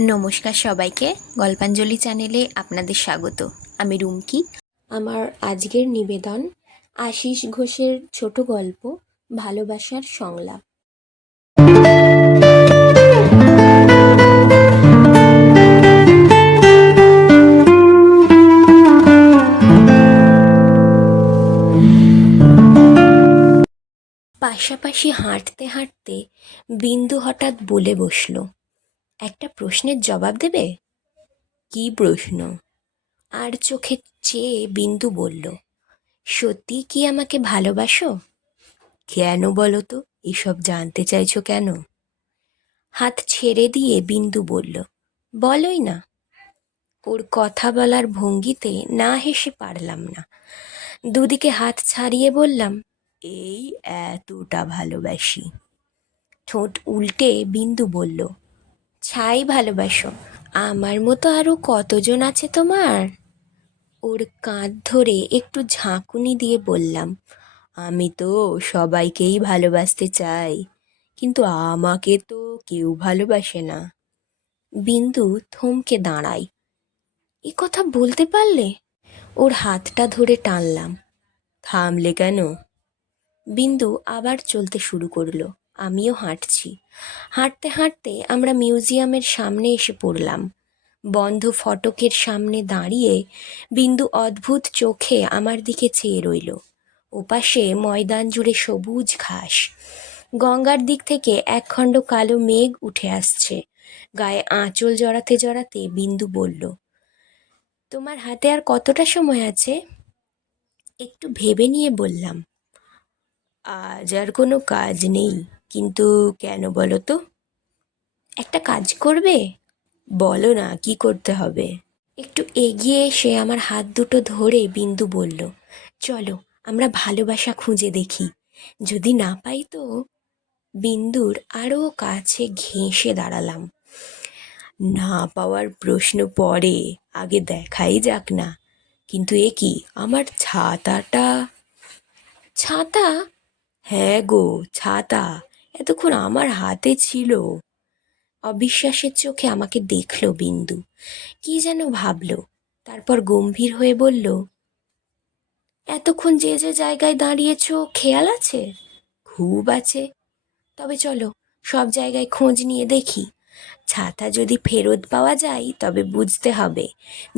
নমস্কার সবাইকে। গল্পাঞ্জলি চ্যানেলে আপনাদের স্বাগত। আমি রুমকি। আমার আজকের নিবেদন, আশিস ঘোষের ছোট গল্প, ভালোবাসার সংলাপ। পাশাপাশি হাঁটতে হাঁটতে বিন্দু হঠাৎ বলে বসল। একটা প্রশ্নের জবাব দেবে? কী প্রশ্ন? আর চোখে চেয়ে বিন্দু বলল সত্যি কি আমাকে ভালোবাসো? কেন বলো তো? এসব জানতে চাইছো কেন? হাত ছেড়ে দিয়ে বিন্দু বলল, বলোই না। ওর কথা বলার ভঙ্গিতে না হেসে পারলাম না। দুদিকে হাত ছাড়িয়ে বললাম, এই এতটা ভালোবাসি। ঠোঁট উল্টে বিন্দু বলল ছাই ভালোবাসো। আমার মতো আরও কতজন আছে তোমার? ওর কাঁধ ধরে একটু ঝাঁকুনি দিয়ে বললাম, আমি তো সবাইকেই ভালোবাসতে চাই, কিন্তু আমাকে তো কেউ ভালোবাসে না। বিন্দু থমকে দাঁড়ায়। এ কথা বলতে পারলে? ওর হাতটা ধরে টানলাম। থামলে কেন? বিন্দু আবার চলতে শুরু করল। আমিও হাঁটছি। হাঁটতে হাঁটতে আমরা মিউজিয়ামের সামনে এসে পড়লাম। বন্ধ ফটকের সামনে দাঁড়িয়ে বিন্দু অদ্ভুত চোখে আমার দিকে চেয়ে রইল। ওপাশে ময়দান জুড়ে সবুজ ঘাস। গঙ্গার দিক থেকে একখণ্ড কালো মেঘ উঠে আসছে। গায়ে আঁচল জড়াতে জড়াতে বিন্দু বলল, তোমার হাতে আর কতটা সময় আছে? একটু ভেবে নিয়ে বললাম, আজ আর কোনো কাজ নেই। কিন্তু কেন বলো তো? একটা কাজ করবে? বলো না, কি করতে হবে? একটু এগিয়ে এসে আমার হাত দুটো ধরে বিন্দু বলল, চলো, আমরা ভালোবাসা খুঁজে দেখি। যদি না পাই তো? বিন্দুর আরও কাছে ঘেঁষে দাঁড়ালাম। না পাওয়ার প্রশ্ন পরে আগে দেখাই যাক না। কিন্তু এ কি, আমার ছাতাটা? ছাতা? হ্যাঁ গো, ছাতা। এতক্ষণ আমার হাতে ছিল। অবিশ্বাসের চোখে আমাকে দেখল বিন্দু। কি যেন ভাবলো, তারপর গম্ভীর হয়ে বলল, এতক্ষণ যে যে জায়গায় দাঁড়িয়েছ, খেয়াল আছে? খুব আছে। তবে চলো, সব জায়গায় খোঁজ নিয়ে দেখি। ছাতা যদি ফেরত পাওয়া যায়, তবে বুঝতে হবে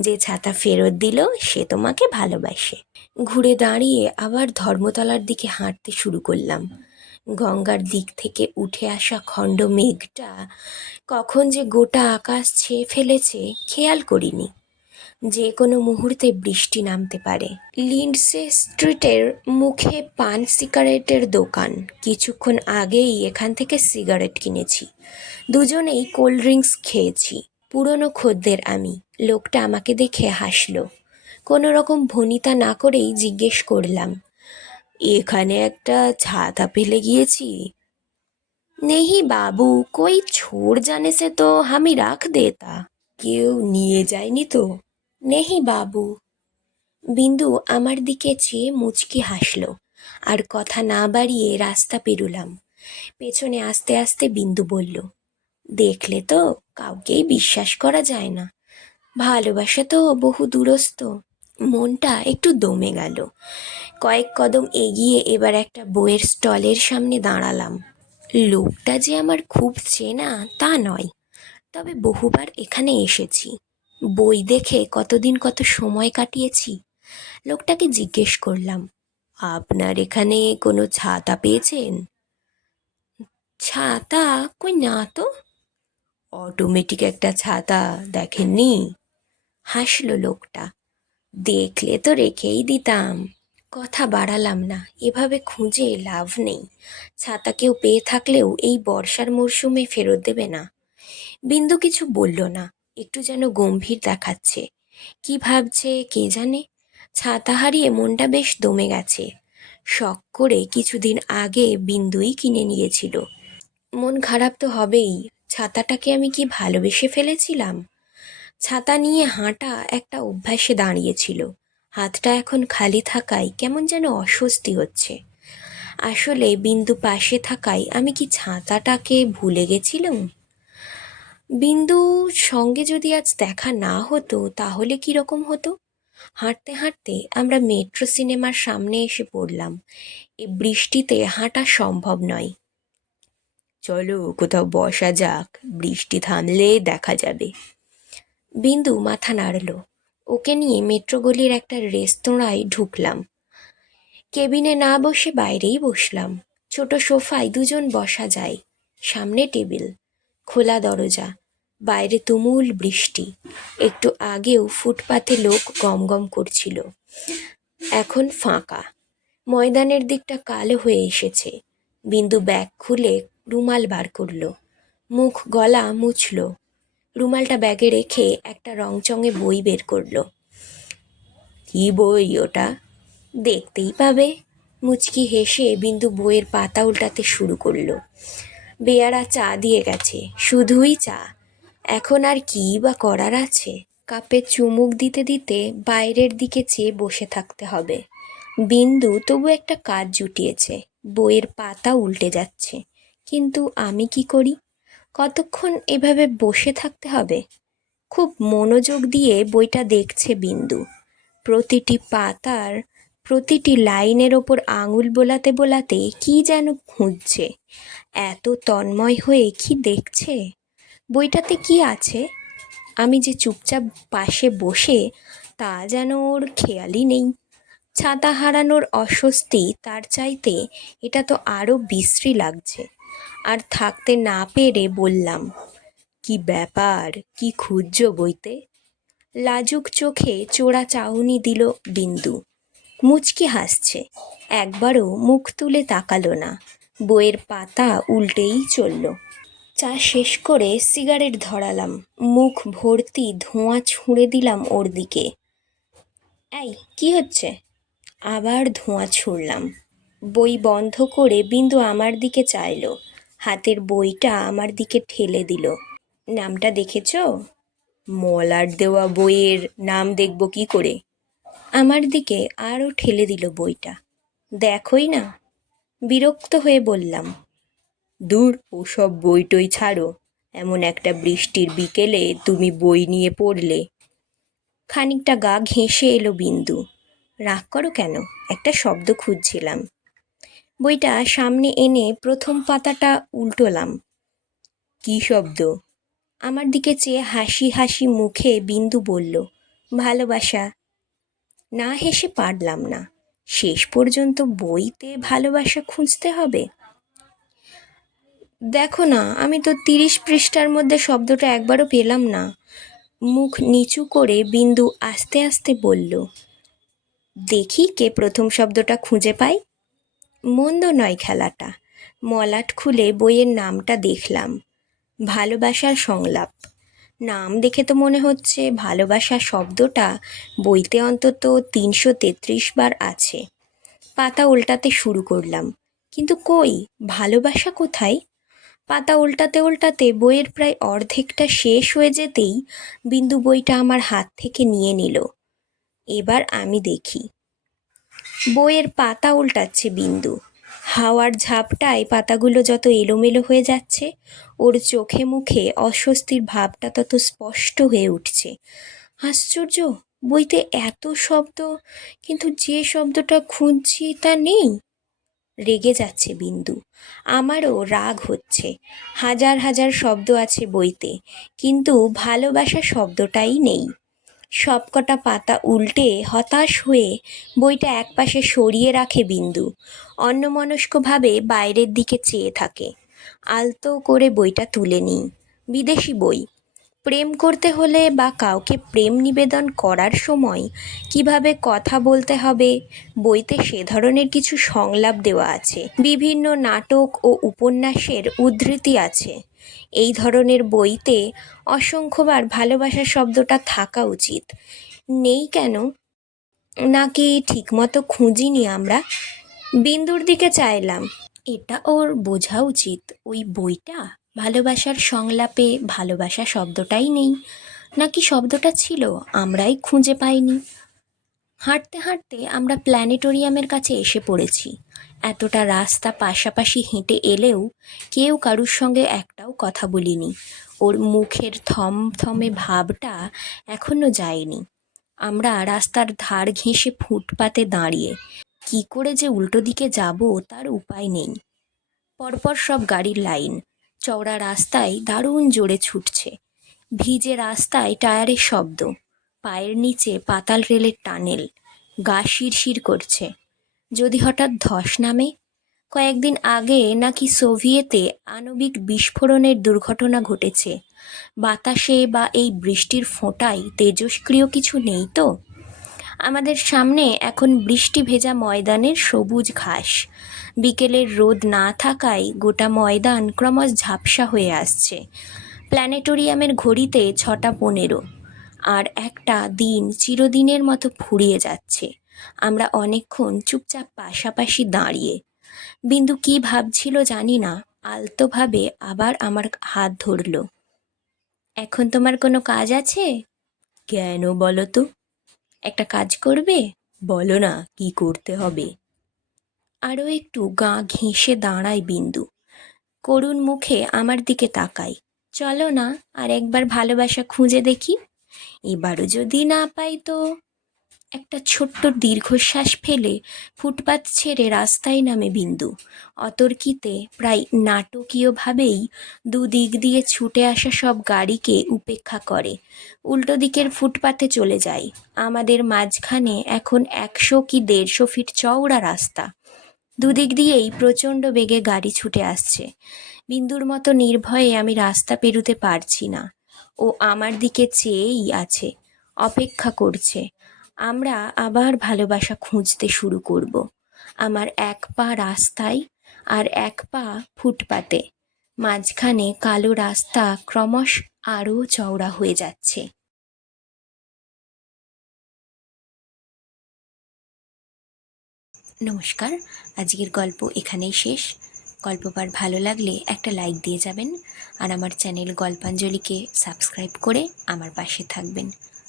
যে ছাতা ফেরত দিল, সে তোমাকে ভালোবাসে। ঘুরে দাঁড়িয়ে আবার ধর্মতলার দিকে হাঁটতে শুরু করলাম। গঙ্গার দিক থেকে উঠে আসা খণ্ড মেঘটা কখন যে গোটা আকাশ ছেয়ে ফেলেছে, খেয়াল করিনি। যে কোনো মুহূর্তে বৃষ্টি নামতে পারে। লিন্ডসে স্ট্রিটের মুখে পান সিগারেটের দোকান। কিছুক্ষণ আগেই এখান থেকে সিগারেট কিনেছি। দুজনেই কোল্ড ড্রিঙ্কস খেয়েছি। পুরনো খদ্দের আমি। লোকটা আমাকে দেখে হাসলো। কোনো রকম ভনিতা না করেই জিজ্ঞেস করলাম এখানে একটা ছাতা ফেলে গিয়েছি নেহি বাবু কই छोड़ जाने से तो हम ही रख देता কেউ নিয়ে যায়নি তো নেহি বাবু বিন্দু আমার দিকে চেয়ে মুচকি হাসলো আর কথা না বাড়িয়ে রাস্তা পেরুলাম পেছনে আস্তে আস্তে বিন্দু বলল দেখলে তো কাউকেই বিশ্বাস করা যায় না ভালোবাসা তো বহু দূরস্থ মনটা একটু দমে গেল। কয়েক কদম এগিয়ে এবার একটা বইয়ের স্টলের সামনে দাঁড়ালাম। লোকটা যে আমার খুব চেনা তা নয়। তবে বহুবার এখানে এসেছি। বই দেখে কতদিন কত সময় কাটিয়েছি? লোকটাকে জিজ্ঞেস করলাম, আপনার এখানে কোনো ছাতা পেয়েছেন? ছাতা? কই না তো? অটোমেটিক একটা ছাতা, দেখেননি? হাসলো লোকটা। দেখলে তো রেখেই দিতাম। কথা বাড়ালাম না, এভাবে খুঁজে লাভ নেই। ছাতা কেউ পেয়ে থাকলেও এই বর্ষার মরশুমে ফেরত দেবে না। বিন্দু কিছু বলল না, একটু যেন গম্ভীর দেখাচ্ছে। কি ভাবছে কে জানে? ছাতা হারিয়ে মনটা বেশ দমে গেছে। শখ করে কিছুদিন আগে বিন্দুই কিনে নিয়েছিল। মন খারাপ তো হবেই, ছাতাটাকে আমি কি ভালোবেসে ফেলেছিলাম? ছাতা নিয়ে হাঁটা একটা অভ্যাসে দাঁড়িয়েছিল। হাতটা এখন খালি থাকায় কেমন যেন অস্বস্তি হচ্ছে। আসলে বিন্দু পাশে থাকায় আমি কি ছাতাটাকে ভুলে গেছিলাম? বিন্দু সঙ্গে যদি আজ দেখা না হতো তাহলে কি রকম হতো? হাঁটতে হাঁটতে আমরা মেট্রো সিনেমার সামনে এসে পড়লাম। এ বৃষ্টিতে হাঁটা সম্ভব নয়। চলো কোথাও বসা যাক, বৃষ্টি থামলে দেখা যাবে। বিন্দু মাথা নাড়ল। ওকে নিয়ে মেট্রো গলির একটা রেস্তোরাঁয় ঢুকলাম। কেবিনে না বসে বাইরেই বসলাম। ছোট সোফায় দুজন বসা যায়। সামনে টেবিল, খোলা দরজা, বাইরে তুমুল বৃষ্টি। একটু আগেও ফুটপাতে লোক গমগম করছিল। এখন ফাঁকা। ময়দানের দিকটা কালো হয়ে এসেছে। বিন্দু ব্যাগ খুলে রুমাল বার করল। মুখ গলা মুছলো। রুমালটা ব্যাগে রেখে একটা রংচঙে বই বের করল। কি বই ওটা? দেখতেই পাবে। মুচকি হেসে বিন্দু বইয়ের পাতা উল্টাতে শুরু করল। বেয়ারা চা দিয়ে গেছে। শুধুই চা। এখন আর কী বা করার আছে? কাপে চুমুক দিতে দিতে বাইরের দিকে চেয়ে বসে থাকতে হবে। বিন্দু তবু একটা কাজ জুটিয়েছে। বইয়ের পাতা উল্টে যাচ্ছে। কিন্তু আমি কি করি? কতক্ষণ এভাবে বসে থাকতে হবে? খুব মনোযোগ দিয়ে বইটা দেখছে বিন্দু। প্রতিটি পাতার, প্রতিটি লাইনের ওপর আঙুল বোলাতে বোলাতে কি যেন খুঁজছে। এত তন্ময় হয়ে কি দেখছে? বইটাতে কি আছে? আমি যে চুপচাপ পাশে বসে, তা যেন ওর খেয়ালই নেই। ছাতা হারানোর অস্বস্তি তার চাইতে, এটা তো আরও বিশ্রী লাগছে। আর থাকতে না পেরে বললাম, কি ব্যাপার? কি খুঁজছ বইতে? লাজুক চোখে চোরা চাউনি দিল বিন্দু। মুচকি হাসছে। একবারও মুখ তুলে তাকালো না। বইয়ের পাতা উল্টেই চলল। চা শেষ করে সিগারেট ধরালাম। মুখ ভর্তি ধোঁয়া ছুঁড়ে দিলাম ওর দিকে। এই, কি হচ্ছে? আবার ধোঁয়া ছুঁড়লাম। বই বন্ধ করে বিন্দু আমার দিকে চাইলো। হাতের বইটা আমার দিকে ঠেলে দিল। নামটা দেখেছ? মলার দেওয়া বইয়ের নাম দেখব কি করে? আমার দিকে আরও ঠেলে দিল বইটা। দেখোই না। বিরক্ত হয়ে বললাম, দূর, ওসব বই টই ছাড়ো। এমন একটা বৃষ্টির বিকেলে তুমি বই নিয়ে পড়লে। খানিকটা গা ঘেঁষে এলো বিন্দু। রাগ করো কেন? একটা শব্দ খুঁজছিলাম। বইটা সামনে এনে প্রথম পাতাটা উল্টোলাম। কী শব্দ? আমার দিকে চেয়ে হাসি হাসি মুখে বিন্দু বলল, ভালোবাসা। না হেসে পারলাম না। শেষ পর্যন্ত বইতে ভালোবাসা খুঁজতে হবে? দেখো না, আমি তো তিরিশ পৃষ্ঠার মধ্যে শব্দটা একবারও পেলাম না। মুখ নিচু করে বিন্দু আস্তে আস্তে বলল, দেখি কে প্রথম শব্দটা খুঁজে পায়। মন্দ নয় খেলাটা। মলাট খুলে বইয়ের নামটা দেখলাম। ভালোবাসার সংলাপ। নাম দেখে তো মনে হচ্ছে ভালোবাসা শব্দটা বইতে অন্তত তিনশো তেত্রিশ বার আছে। পাতা উল্টাতে শুরু করলাম। কিন্তু কই, ভালোবাসা কোথায়? পাতা উল্টাতে উল্টাতে বইয়ের প্রায় অর্ধেকটা শেষ হয়ে যেতেই বিন্দু বইটা আমার হাত থেকে নিয়ে নিল। এবার আমি দেখি। বইয়ের পাতা উল্টাচ্ছে বিন্দু। হাওয়ার ঝাপটায় পাতাগুলো যত এলোমেলো হয়ে যাচ্ছে, ওর চোখে মুখে অস্বস্তির ভাবটা তত স্পষ্ট হয়ে উঠছে। আশ্চর্য, বইতে এত শব্দ, কিন্তু যে শব্দটা খুঁজছি তা নেই। রেগে যাচ্ছে বিন্দু। আমারও রাগ হচ্ছে। হাজার হাজার শব্দ আছে বইতে, কিন্তু ভালোবাসা শব্দটাই নেই। সবকটা পাতা উল্টে হতাশ হয়ে বইটা একপাশে সরিয়ে রাখে বিন্দু। অন্যমনস্কভাবে বাইরের দিকে চেয়ে থাকে। আলতো করে বইটা তুলে নিই। বিদেশি বই। প্রেম করতে হলে বা কাউকে প্রেম নিবেদন করার সময় কীভাবে কথা বলতে হবে, বইতে সে ধরনের কিছু সংলাপ দেওয়া আছে। বিভিন্ন নাটক ও উপন্যাসের উদ্ধৃতি আছে। এই ধরনের বইতে অসংখ্যবার ভালোবাসা শব্দটা থাকা উচিত। নেই কেন? নাকি ঠিকমতো খুঁজিনি আমরা? বিন্দুর দিকে চাইলাম। এটা ওর বোঝা উচিত। ওই বইটা ভালোবাসার সংলাপে ভালোবাসা শব্দটাই নেই। নাকি শব্দটা ছিল, আমরাই খুঁজে পাইনি। হাঁটতে হাঁটতে আমরা প্ল্যানেটোরিয়ামের কাছে এসে পড়েছি। এতটা রাস্তা পাশাপাশি হেঁটে এলেও কেউ কারুর সঙ্গে একটাও কথা বলিনি। ওর মুখের থমথমে ভাবটা এখনও যায়নি। আমরা রাস্তার ধার ঘেঁষে ফুটপাতে দাঁড়িয়ে কি করে যে উল্টো দিকে যাব তার উপায় নেই। পরপর সব গাড়ির লাইন, চওড়া রাস্তায় দারুণ জোরে ছুটছে। ভিজে রাস্তায় টায়ারের শব্দ, পায়ের নিচে পাতাল রেলের টানেল, গা শিরশির করছে। যদি হঠাৎ ধস নামে? কয়েকদিন আগে নাকি সোভিয়েতে আণবিক বিস্ফোরণের দুর্ঘটনা ঘটেছে। বাতাসে বা এই বৃষ্টির ফোঁটায় তেজস্ক্রিয় কিছু নেই তো? আমাদের সামনে এখন বৃষ্টি ভেজা ময়দানের সবুজ ঘাস। বিকেলের রোদ না থাকায় গোটা ময়দান ক্রমশ ঝাপসা হয়ে আসছে। প্ল্যানেটোরিয়ামের ঘড়িতে ছটা পনেরো। আর একটা দিন চিরদিনের মতো ফুরিয়ে যাচ্ছে। আমরা অনেকক্ষণ চুপচাপ পাশাপাশি দাঁড়িয়ে। বিন্দু কি ভাবছিল জানি না, আলতোভাবে আবার আমার হাত ধরলো। এখন তোমার কোনো কাজ আছে? কেন বলো তো? একটা কাজ করবে? বলো না, কি করতে হবে? আরও একটু গা ঘেঁষে দাঁড়ায় বিন্দু। করুণ মুখে আমার দিকে তাকায় চলো না, আর একবার ভালোবাসা খুঁজে দেখি। এবারও যদি না পাই তো? একটা ছোট্ট দীর্ঘশ্বাস ফেলে ফুটপাত ছেড়ে রাস্তায় নামে বিন্দু। অতর্কিতে প্রায় নাটকীয়ভাবেই দুদিক দিয়ে ছুটে আসা সব গাড়িকে উপেক্ষা করে। উল্টো দিকের ফুটপাতে চলে যায়। আমাদের মাঝখানে এখন একশো কি দেড়শো ফিট চওড়া রাস্তা। দুদিক দিয়েই প্রচণ্ড বেগে গাড়ি ছুটে আসছে। বিন্দুর মতো নির্ভয়ে আমি রাস্তা পেরুতে পারছি না। ও আমার দিকে চেয়েই আছে, অপেক্ষা করছে। আমরা আবার ভালোবাসা খুঁজতে শুরু করব। আমার এক পা রাস্তায় আর এক পা ফুটপাতে। মাঝখানে কালো রাস্তা ক্রমশ আরও চওড়া হয়ে যাচ্ছে। নমস্কার, আজকের গল্প এখানেই শেষ। গল্প পাঠ ভালো লাগলে একটা লাইক দিয়ে যাবেন। আর আমার চ্যানেল গল্পাঞ্জলিকে সাবস্ক্রাইব করে আমার পাশে থাকবেন।